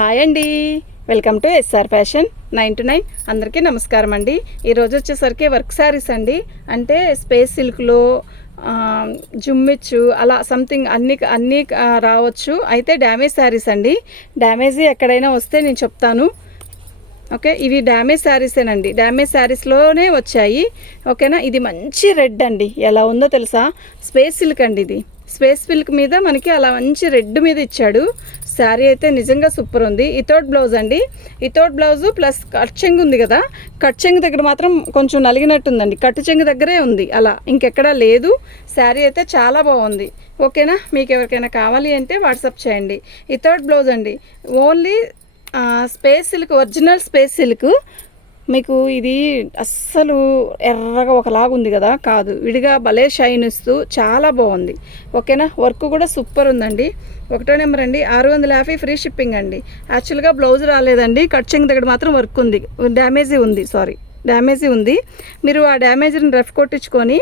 Hi అండి, welcome to SR fashion 9 to 9. అందరికీ నమస్కారం అండి. ఈరోజు వచ్చేసరికి వర్క్ శారీస్ అండి. అంటే స్పేస్ సిల్క్లో జుమ్మిచ్చు అలా సంథింగ్ అన్నీ రావచ్చు. అయితే డ్యామేజ్ శారీస్ అండి. డ్యామేజ్ ఎక్కడైనా వస్తే నేను చెప్తాను. ఓకే, ఇవి డ్యామేజ్ శారీసేనండి. డ్యామేజ్ శారీస్లోనే వచ్చాయి. ఓకేనా, ఇది మంచి రెడ్ అండి. ఎలా ఉందో తెలుసా? స్పేస్ సిల్క్ అండి. ఇది స్పేస్ సిల్క్ మీద మనకి అలా మంచి రెడ్ మీద ఇచ్చాడు. శారీ అయితే నిజంగా సూపర్ ఉంది. ఇతోట్ బ్లౌజ్ అండి. ఇతోట్ బ్లౌజు ప్లస్ కట్ చెంగు ఉంది కదా, కట్ చెంగు దగ్గర మాత్రం కొంచెం నలిగినట్టుందండి. కట్టు చెంగు దగ్గరే ఉంది, అలా ఇంకెక్కడా లేదు. శారీ అయితే చాలా బాగుంది. ఓకేనా, మీకు ఎవరికైనా కావాలి అంటే వాట్సాప్ చేయండి. ఇతోట్ బ్లౌజ్ అండి. Only space silk, original space silk. మీకు ఇది అస్సలు ఎర్రగా ఒకలాగా ఉంది కదా, కాదు, విడిగా భలే షైన్ ఇస్తూ చాలా బాగుంది. ఓకేనా, వర్క్ కూడా సూపర్ ఉందండి. 1వ నెంబర్ అండి. 650 ఫ్రీ షిప్పింగ్ అండి. యాక్చువల్గా బ్లౌజ్ రాలేదండి, కట్ చెంగు దగ్గర మాత్రం వర్క్ ఉంది, డ్యామేజీ ఉంది. మీరు ఆ డ్యామేజ్ని రఫ్ కొట్టించుకొని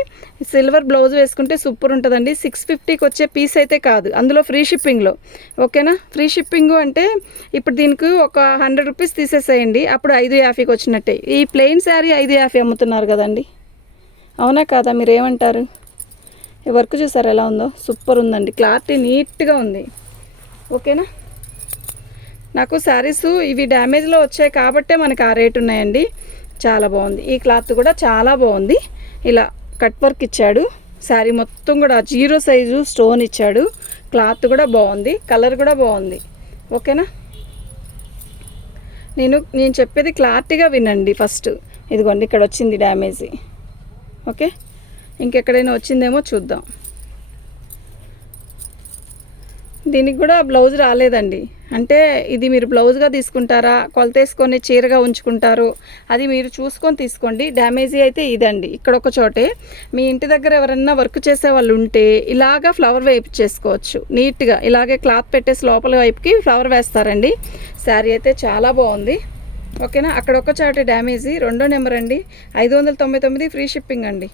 సిల్వర్ బ్లౌజ్ వేసుకుంటే సూపర్ ఉంటుందండి. 650కి వచ్చే పీస్ అయితే కాదు, అందులో ఫ్రీ షిప్పింగ్లో. ఓకేనా, ఫ్రీ షిప్పింగ్ అంటే ఇప్పుడు దీనికి ఒక 100 రూపీస్ తీసేసేయండి, అప్పుడు 550కి వచ్చినట్టే. ఈ ప్లెయిన్ శారీ 550 అమ్ముతున్నారు కదండి, అవునా కాదా? మీరు ఏమంటారు? ఈ వర్క్ చూసారు ఎలా ఉందో? సూపర్ ఉందండి, క్లారిటీ నీట్గా ఉంది. ఓకేనా, నాకు శారీస్ ఇవి డ్యామేజ్లో వచ్చాయి కాబట్టే మనకు ఆ రేటు ఉన్నాయండి. చాలా బాగుంది. ఈ క్లాత్ కూడా చాలా బాగుంది. ఇలా కట్ వర్క్ ఇచ్చాడు. శారీ మొత్తం కూడా 0 సైజు స్టోన్ ఇచ్చాడు. క్లాత్ కూడా బాగుంది, కలర్ కూడా బాగుంది. ఓకేనా, నేను చెప్పేది క్లారిటీగా వినండి ఫస్ట్. ఇదిగోండి, ఇక్కడ వచ్చింది డ్యామేజీ. ఓకే, ఇంకెక్కడైనా వచ్చిందేమో చూద్దాం. దీనికి కూడా బ్లౌజ్ రాలేదండి. అంటే ఇది మీరు బ్లౌజ్గా తీసుకుంటారా, కొలతేసుకొని చీరగా ఉంచుకుంటారు, అది మీరు చూసుకొని తీసుకోండి. డ్యామేజీ అయితే ఇదండి. ఇక్కడ ఒక చోటే మీ ఇంటి దగ్గర ఎవరన్నా వర్క్ చేసే వాళ్ళు ఉంటే ఇలాగా ఫ్లవర్ వైపు చేసుకోవచ్చు. నీట్గా ఇలాగే క్లాత్ పెట్టేసి లోపల వైపుకి ఫ్లవర్ వేస్తారండి. శారీ అయితే చాలా బాగుంది. ఓకేనా, అక్కడ ఒక చోటే డ్యామేజీ. 2వ నెంబర్ అండి. 599 ఫ్రీ షిప్పింగ్ అండి.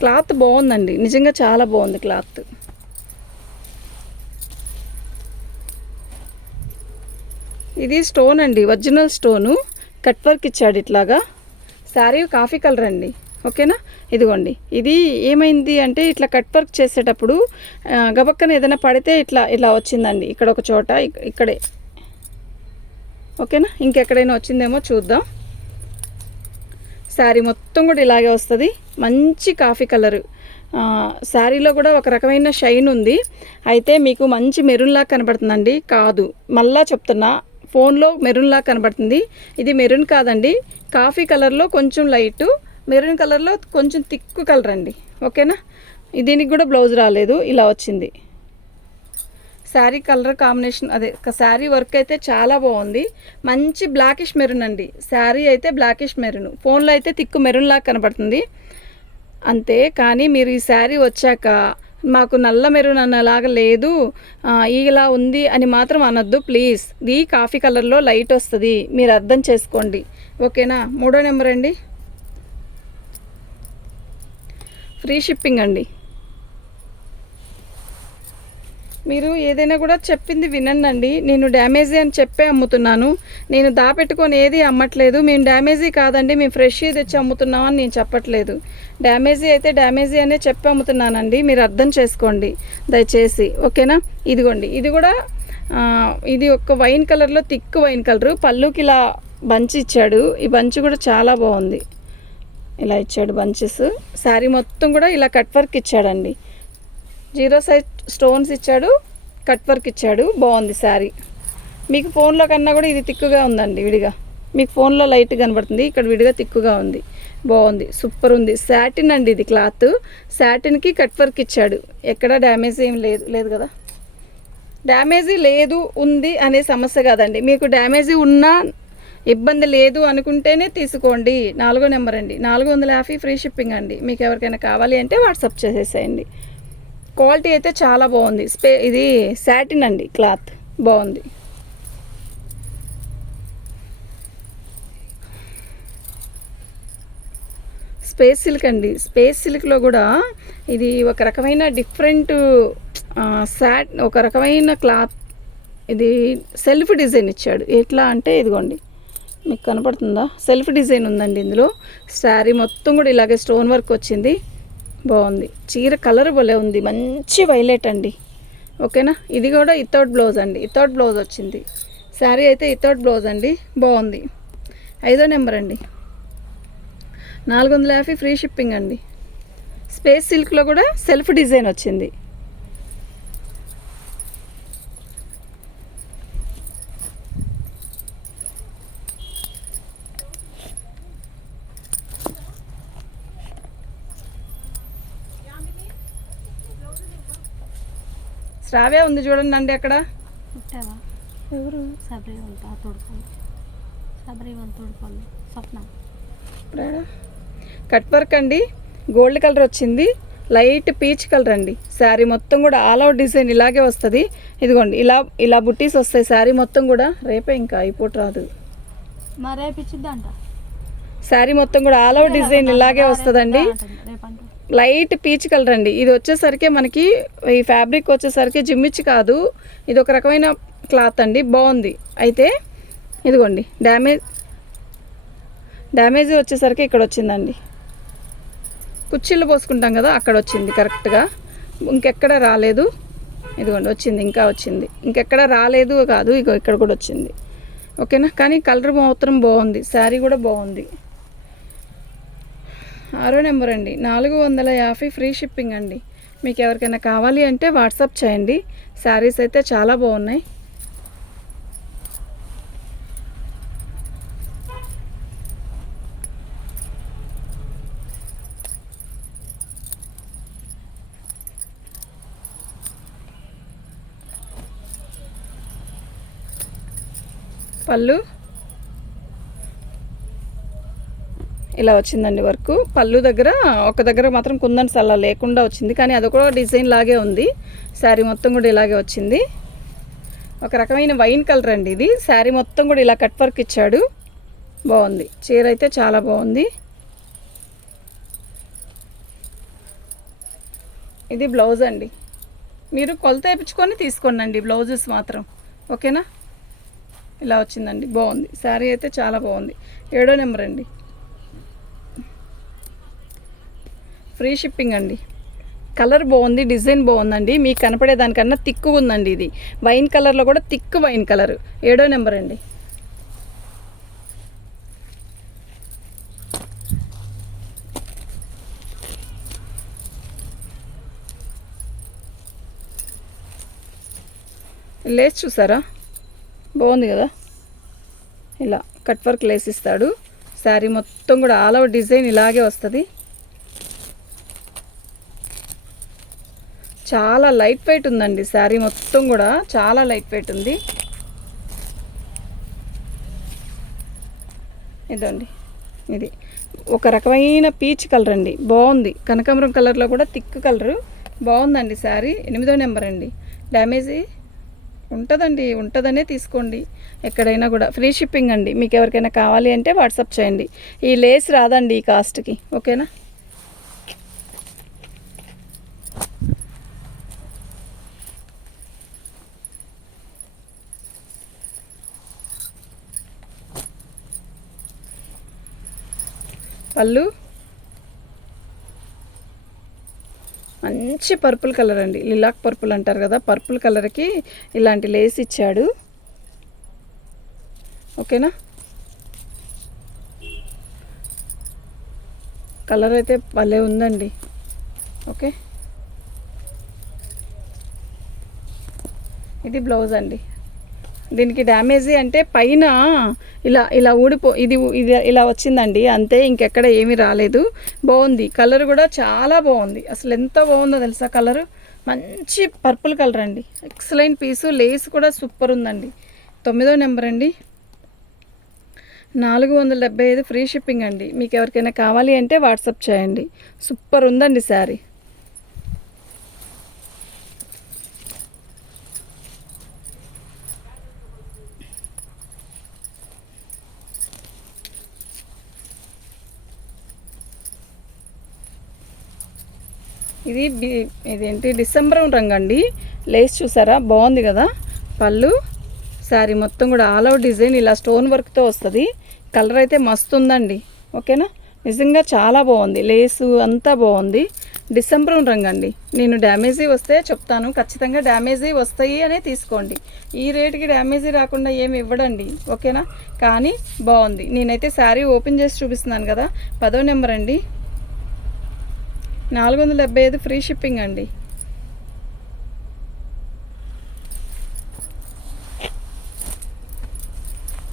క్లాత్ బాగుందండి, నిజంగా చాలా బాగుంది క్లాత్. ఇది స్టోన్ అండి, ఒరిజినల్ స్టోను. కట్ వర్క్ ఇచ్చాడు ఇట్లాగా. శారీ కాఫీ కలర్ అండి. ఓకేనా, ఇదిగోండి. ఇది ఏమైంది అంటే ఇట్లా కట్ వర్క్ చేసేటప్పుడు గబక్కన ఏదైనా పడితే ఇట్లా వచ్చిందండి. ఇక్కడ ఒక చోట, ఇక్కడే. ఓకేనా, ఇంకెక్కడైనా వచ్చిందేమో చూద్దాం. శారీ మొత్తం కూడా ఇలాగే వస్తుంది. మంచి కాఫీ కలరు. శారీలో కూడా ఒక రకమైన షైన్ ఉంది. అయితే మీకు మంచి మెరూన్లా కనబడుతుందండి. కాదు, మళ్ళా చెప్తున్నా, ఫోన్లో మెరూన్లా కనబడుతుంది. ఇది మెరూన్ కాదండి, కాఫీ కలర్లో కొంచెం లైటు, మెరూన్ కలర్లో కొంచెం థిక్ కలర్ అండి. ఓకేనా, దీనికి కూడా బ్లౌజ్ రాలేదు, ఇలా వచ్చింది. శారీ కలర్ కాంబినేషన్, అదే శారీ వర్క్ అయితే చాలా బాగుంది. మంచి బ్లాకిష్ మెరూన్ అండి. శారీ అయితే బ్లాకిష్ మెరూన్, ఫోన్లో అయితే థిక్ మెరూన్లా కనబడుతుంది అంతే. కానీ మీరు ఈ శారీ వచ్చాక మాకు నల్ల మెరూన్ అన్నలాగా లేదు, ఇలా ఉంది అని మాత్రం అనొద్దు ప్లీజ్. ఇది కాఫీ కలర్లో లైట్ వస్తుంది, మీరు అర్థం చేసుకోండి. ఓకేనా, 3వ నెంబర్ అండి. ఫ్రీ షిప్పింగ్ అండి. మీరు ఏదైనా కూడా చెప్పింది వినండి. నేను డ్యామేజీ అని చెప్పే అమ్ముతున్నాను, నేను దాపెట్టుకొని ఏది అమ్మట్లేదు. మేము డ్యామేజీ కాదండి, మేము ఫ్రెష్ తెచ్చి అమ్ముతున్నామని నేను చెప్పట్లేదు. డ్యామేజీ అయితే డ్యామేజీ అనే చెప్పి అమ్ముతున్నానండి, మీరు అర్థం చేసుకోండి దయచేసి. ఓకేనా, ఇదిగోండి. ఇది కూడా ఇది ఒక వైన్ కలర్లో థిక్ వైన్ కలరు. పళ్ళుకి ఇలా బంచ్ ఇచ్చాడు. ఈ బంచ్ కూడా చాలా బాగుంది, ఇలా ఇచ్చాడు బంచెస్. శారీ మొత్తం కూడా ఇలా కట్ వర్క్ ఇచ్చాడండి. 0 సైజ్ స్టోన్స్ ఇచ్చాడు, కట్ వర్క్ ఇచ్చాడు. బాగుంది శారీ. మీకు ఫోన్లో కన్నా కూడా ఇది తిక్కుగా ఉందండి, విడిగా. మీకు ఫోన్లో లైట్ కనబడుతుంది, ఇక్కడ విడిగా తిక్కుగా ఉంది. బాగుంది, సూపర్ ఉంది. శాటిన్ అండి ఇది క్లాత్. శాటిన్కి కట్ వర్క్ ఇచ్చాడు. ఎక్కడ డ్యామేజ్ ఏం లేదు కదా. డ్యామేజీ లేదు ఉంది అనే సమస్య కాదండి. మీకు డ్యామేజీ ఉన్నా ఇబ్బంది లేదు అనుకుంటేనే తీసుకోండి. 4వ నెంబర్ అండి. 450 ఫ్రీ షిప్పింగ్ అండి. మీకు ఎవరికైనా కావాలి అంటే వాట్సాప్ చేసేసేయండి. క్వాలిటీ అయితే చాలా బాగుంది. ఇది శాటిన్ అండి, క్లాత్ బాగుంది. స్పేస్ సిల్క్ అండి. స్పేస్ సిల్క్లో కూడా ఇది ఒక రకమైన డిఫరెంట్ ఒక రకమైన క్లాత్. ఇది సెల్ఫ్ డిజైన్ ఇచ్చాడు. ఎట్లా అంటే ఇదిగోండి, మీకు కనపడుతుందా, సెల్ఫ్ డిజైన్ ఉందండి ఇందులో. శారీ మొత్తం కూడా ఇలాగే స్టోన్ వర్క్ వచ్చింది. బాగుంది. చీర కలర్ భలే ఉంది, మంచి వైలెట్ అండి. ఓకేనా. ఇది కూడా ఇతౌట్ బ్లౌజ్ అండి. ఇతౌట్ బ్లౌజ్ వచ్చింది. శారీ అయితే ఇతౌట్ బ్లౌజ్ అండి. బాగుంది. 5వ నెంబర్ అండి. 450 ఫ్రీ షిప్పింగ్ అండి. స్పేస్ సిల్క్లో కూడా సెల్ఫ్ డిజైన్ వచ్చింది. శ్రావ్య ఉంది చూడండి అండి అక్కడ. ఎవరు? కట్ వర్క్ అండి. గోల్డ్ కలర్ వచ్చింది. లైట్ పీచ్ కలర్ అండి. శారీ మొత్తం కూడా ఆల్ అవుట్ డిజైన్ ఇలాగే వస్తుంది. ఇదిగోండి ఇలా ఇలా బుట్టీస్ వస్తాయి శారీ మొత్తం కూడా. రేపే ఇంకా అయిపోటు రాదు. శారీ మొత్తం కూడా ఆల్ అవుట్ డిజైన్ ఇలాగే వస్తుందండి. లైట్ పీచ్ కలర్ అండి. ఇది వచ్చేసరికి మనకి ఈ ఫ్యాబ్రిక్ వచ్చేసరికి జిమ్మిచ్చి కాదు, ఇది ఒక రకమైన క్లాత్ అండి. బాగుంది. అయితే ఇదిగోండి డ్యామేజ్ వచ్చేసరికి ఇక్కడ వచ్చిందండి. కుచ్చిళ్ళు పోసుకుంటాం కదా, అక్కడ వచ్చింది కరెక్ట్గా. ఇంకెక్కడ రాలేదు. ఇదిగోండి వచ్చింది, ఇంకా వచ్చింది. ఇంకెక్కడ రాలేదు కాదు, ఇగో ఇక్కడ కూడా వచ్చింది. ఓకేనా. కానీ కలర్ మాత్రం బాగుంది. శారీ కూడా బాగుంది. 6వ నెంబర్ అండి. 450 ఫ్రీ షిప్పింగ్ అండి. మీకు ఎవరికైనా కావాలి అంటే వాట్సాప్ చేయండి. శారీస్ అయితే చాలా బాగున్నాయి. పళ్ళు ఇలా వచ్చిందండి వర్క్. పళ్ళు దగ్గర ఒక దగ్గర మాత్రం కుందన్స్ అలా లేకుండా వచ్చింది, కానీ అది కూడా డిజైన్ లాగే ఉంది. శారీ మొత్తం కూడా ఇలాగే వచ్చింది. ఒక రకమైన వైన్ కలర్ అండి ఇది. శారీ మొత్తం కూడా ఇలా కట్ వర్క్ ఇచ్చాడు. బాగుంది. చీర అయితే చాలా బాగుంది. ఇది బ్లౌజ్ అండి. మీరు కొలత వేయించుకొని తీసుకోండి బ్లౌజెస్ మాత్రం. ఓకేనా. ఇలా వచ్చిందండి. బాగుంది. శారీ అయితే చాలా బాగుంది. 7వ నెంబర్ అండి. ఫ్రీ షిప్పింగ్ అండి. కలర్ బాగుంది, డిజైన్ బాగుందండి. మీకు కనపడేదానికన్నా థిక్ ఉందండి. ఇది వైన్ కలర్లో కూడా థిక్ వైన్ కలర్. 7వ నెంబర్ అండి. లేస్ చూసారా, బాగుంది కదా. ఇలా కట్ వర్క్ లేస్ ఇస్తాడు. శారీ మొత్తం కూడా ఆల్ ఓవర్ డిజైన్ ఇలాగే వస్తుంది. చాలా లైట్ వెయిట్ ఉందండి. శారీ మొత్తం కూడా చాలా లైట్ వెయిట్ ఉంది. ఇదండి, ఇది ఒక రకమైన పీచ్ కలర్ అండి. బాగుంది. కనకాంబరం కలర్లో కూడా థిక్ కలరు. బాగుందండి శారీ. 8వ నెంబర్ అండి. డ్యామేజీ ఉంటుందనే తీసుకోండి. ఎక్కడైనా కూడా ఫ్రీ షిప్పింగ్ అండి. మీకు ఎవరికైనా కావాలి అంటే వాట్సాప్ చేయండి. ఈ లేస్ రాదండి ఈ కాస్ట్కి. ఓకేనా. పళ్ళు మంచి పర్పుల్ కలర్ అండి. లిలాక్ పర్పుల్ అంటారు కదా, పర్పుల్ కలర్కి ఇలాంటి లేస్ ఇచ్చాడు. ఓకేనా. కలర్ అయితే భలే ఉందండి. ఓకే. ఇది బ్లౌజ్ అండి. దీనికి డ్యామేజీ అంటే పైన ఇలా ఇలా ఇది ఇలా వచ్చిందండి అంతే, ఇంకెక్కడ ఏమీ రాలేదు. బాగుంది. కలర్ కూడా చాలా బాగుంది. అసలు ఎంత బాగుందో తెలుసా కలరు. మంచి పర్పుల్ కలర్ అండి. ఎక్సలెంట్ పీసు. లేస్ కూడా సూపర్ ఉందండి. 9వ నెంబర్ అండి. 475 ఫ్రీ షిప్పింగ్ అండి. మీకు ఎవరికైనా కావాలి అంటే వాట్సాప్ చేయండి. సూపర్ ఉందండి శారీ. ఇది ఇదేంటి డిసెంబర్ రంగు అండి. లేస్ చూసారా, బాగుంది కదా. పళ్ళు, శారీ మొత్తం కూడా ఆల్ అవుట్ డిజైన్ ఇలా స్టోన్ వర్క్తో వస్తుంది. కలర్ అయితే మస్తు ఉందండి. ఓకేనా, నిజంగా చాలా బాగుంది. లేసు అంతా బాగుంది. డిసెంబర్ రంగు అండి. నేను డ్యామేజీ వస్తే చెప్తాను, ఖచ్చితంగా డ్యామేజీ వస్తాయి అనే తీసుకోండి. ఈ రేటుకి డ్యామేజీ రాకుండా ఏమి ఇవ్వడండి. ఓకేనా, కానీ బాగుంది. నేనైతే శారీ ఓపెన్ చేసి చూపిస్తున్నాను కదా. 10వ నెంబర్ అండి. 475 ఫ్రీ షిప్పింగ్ అండి.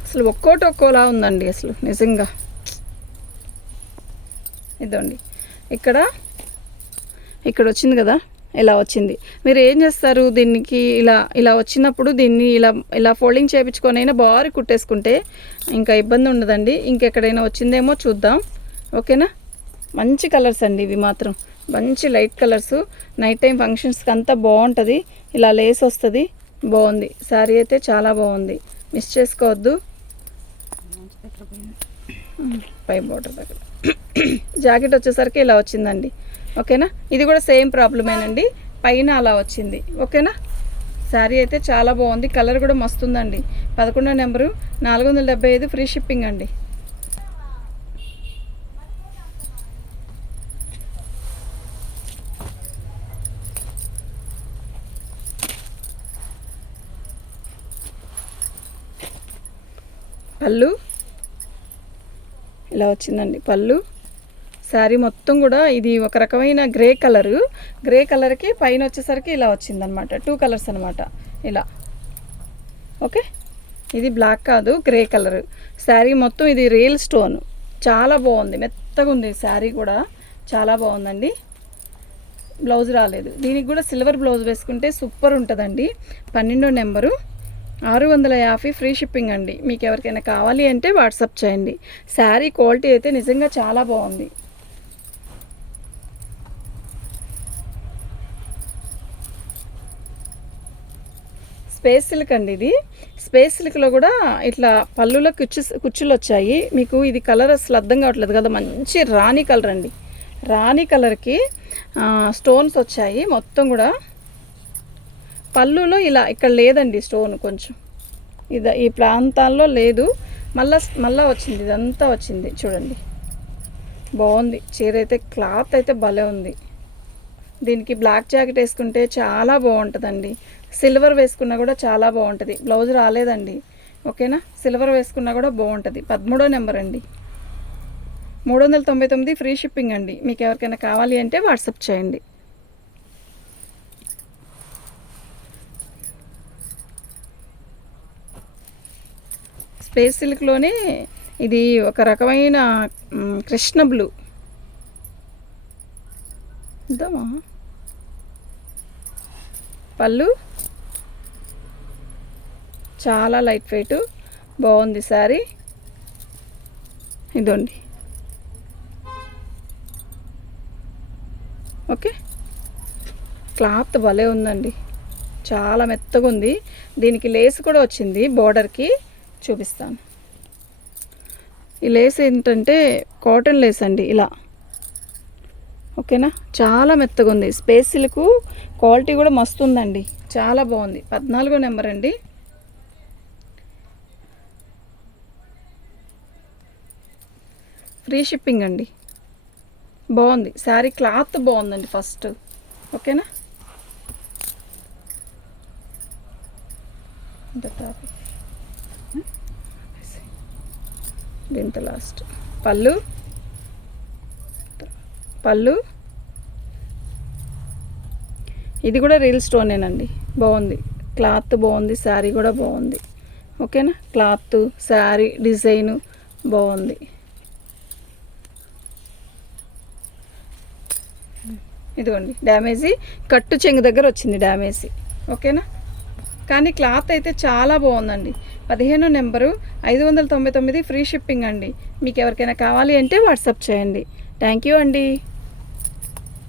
అసలు ఒక్కోటి ఒక్కోలా ఉందండి అసలు నిజంగా. ఇదండి ఇక్కడ వచ్చింది కదా, ఇలా వచ్చింది. మీరు ఏం చేస్తారు, దీనికి ఇలా వచ్చినప్పుడు దీన్ని ఇలా ఫోల్డింగ్ చేయించుకొని అయినా బాగా కుట్టేసుకుంటే ఇంకా ఇబ్బంది ఉండదండి. ఇంకెక్కడైనా వచ్చిందేమో చూద్దాం. ఓకేనా, మంచి కలర్స్ అండి ఇవి మాత్రం, మంచి లైట్ కలర్స్. నైట్ టైం ఫంక్షన్స్కి అంతా బాగుంటుంది. ఇలా లేస్ వస్తుంది, బాగుంది. శారీ అయితే చాలా బాగుంది, మిస్ చేసుకోవద్దు. పై బోర్డర్ దగ్గర జాకెట్ వచ్చేసరికి ఇలా వచ్చిందండి. ఓకేనా, ఇది కూడా సేమ్ ప్రాబ్లమేనండి, పైన అలా వచ్చింది. ఓకేనా, శారీ అయితే చాలా బాగుంది. కలర్ కూడా మస్తుందండి. 11వ నెంబరు, 475 ఫ్రీ షిప్పింగ్ అండి. పళ్ళు ఇలా వచ్చిందండి. పళ్ళు, శారీ మొత్తం కూడా ఇది ఒక రకమైన గ్రే కలర్కి పైన వచ్చేసరికి ఇలా వచ్చిందనమాట. 2 కలర్స్ అనమాట ఇలా. ఓకే, ఇది బ్లాక్ కాదు, గ్రే కలర్. శారీ మొత్తం ఇది రియల్ స్టోన్, చాలా బాగుంది. మెత్తగా ఉంది శారీ కూడా, చాలా బాగుందండి. బ్లౌజ్ రాలేదు. దీనికి కూడా సిల్వర్ బ్లౌజ్ వేసుకుంటే సూపర్ ఉంటుందండి. 12వ నెంబరు, 650 ఫ్రీ షిప్పింగ్ అండి. మీకు ఎవరికైనా కావాలి అంటే వాట్సాప్ చేయండి. శారీ క్వాలిటీ అయితే నిజంగా చాలా బాగుంది. స్పేస్ సిల్క్ అండి ఇది. స్పేస్ సిల్క్లో కూడా ఇట్లా పళ్ళులో కుచ్చులు వచ్చాయి. మీకు ఇది కలర్ అసలు అర్థం కావట్లేదు కదా, మంచి రాణి కలర్ అండి. రాణి కలర్కి స్టోన్స్ వచ్చాయి మొత్తం కూడా. పళ్ళులో ఇలా ఇక్కడ లేదండి స్టోన్, కొంచెం ఈ ప్రాంతాల్లో లేదు. మళ్ళా వచ్చింది, ఇదంతా వచ్చింది చూడండి. బాగుంది చీర అయితే, క్లాత్ అయితే భలే ఉంది. దీనికి బ్లాక్ జాకెట్ వేసుకుంటే చాలా బాగుంటుందండి. సిల్వర్ వేసుకున్నా కూడా చాలా బాగుంటుంది. బ్లౌజ్ రాలేదండి. ఓకేనా, సిల్వర్ వేసుకున్నా కూడా బాగుంటుంది. 13వ నెంబర్ అండి, 399 ఫ్రీ షిప్పింగ్ అండి. మీకు ఎవరికైనా కావాలి అంటే వాట్సాప్ చేయండి. స్పేస్ సిల్క్లోనే ఇది ఒక రకమైన కృష్ణ బ్లూ. ఇద్దామా, పళ్ళు చాలా లైట్ వెయిట్, బాగుంది శారీ. ఇదండి. ఓకే, క్లాత్ భలే ఉందండి, చాలా మెత్తగా ఉంది. దీనికి లేస్ కూడా వచ్చింది బోర్డర్కి, చూపిస్తాను. ఈ లేస్ ఏంటంటే కాటన్ లేస్ అండి ఇలా. ఓకేనా, చాలా మెత్తగా ఉంది. స్పేస్ సిల్క్ క్వాలిటీ కూడా మస్తు ఉందండి, చాలా బాగుంది. 14వ నెంబర్ అండి. ఫ్రీ షిప్పింగ్ అండి. బాగుంది శారీ, క్లాత్ బాగుందండి ఫస్ట్. ఓకేనా, దీంతో లాస్ట్. పళ్ళు ఇది కూడా రియల్ స్టోనేనండి, బాగుంది. క్లాత్ బాగుంది, శారీ కూడా బాగుంది. ఓకేనా, క్లాత్, శారీ డిజైను బాగుంది. ఇదిగోండి డ్యామేజీ, కట్టు చెంగు దగ్గర వచ్చింది డ్యామేజీ. ఓకేనా, కానీ క్లాత్ అయితే చాలా బాగుందండి. 15వ నెంబరు, 599 ఫ్రీ షిప్పింగ్ అండి. మీకు ఎవరికైనా కావాలి అంటే వాట్సాప్ చేయండి. థ్యాంక్ యూ అండి.